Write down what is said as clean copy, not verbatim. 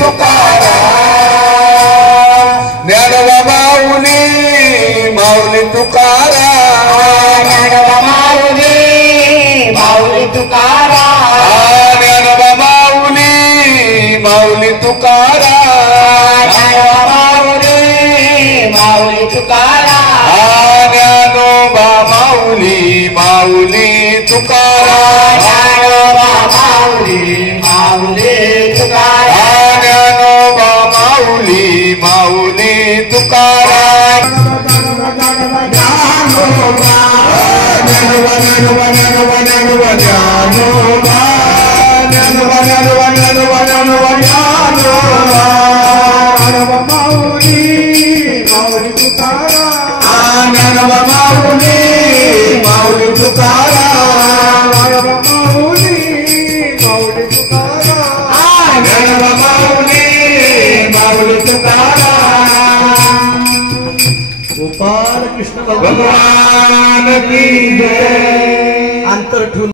तुकाराम ज्ञानोबा माऊली माऊली तुकाराम ज्ञानोबा माऊली माऊली तुकाराम ज्ञानोबा माऊली माऊली तुकाराम ज्ञानोबा माऊली माऊली तुकाराम ज्ञानोबा माऊली माऊली तुकाराम ज्ञानोबा माऊली माऊली तुकाराम ज्ञानोबा माऊली माऊली तुकाराम ज्ञानोबा ज्ञानोबा ज्ञानोबा ज्ञानोबा ज्ञानोबा ज्ञानोबा ज्ञानोबा ज्ञानोबा ज्ञानोबा ज्ञानोबा ज्ञानोबा माऊली माऊली तुकाराम ज्ञानोबा माऊली माऊली तुकाराम माऊली माऊली तुकाराम ज्ञानोबा माऊली माऊली तुकाराम गोपाल कृष्ण भगवान की जय। अंतर ठेवून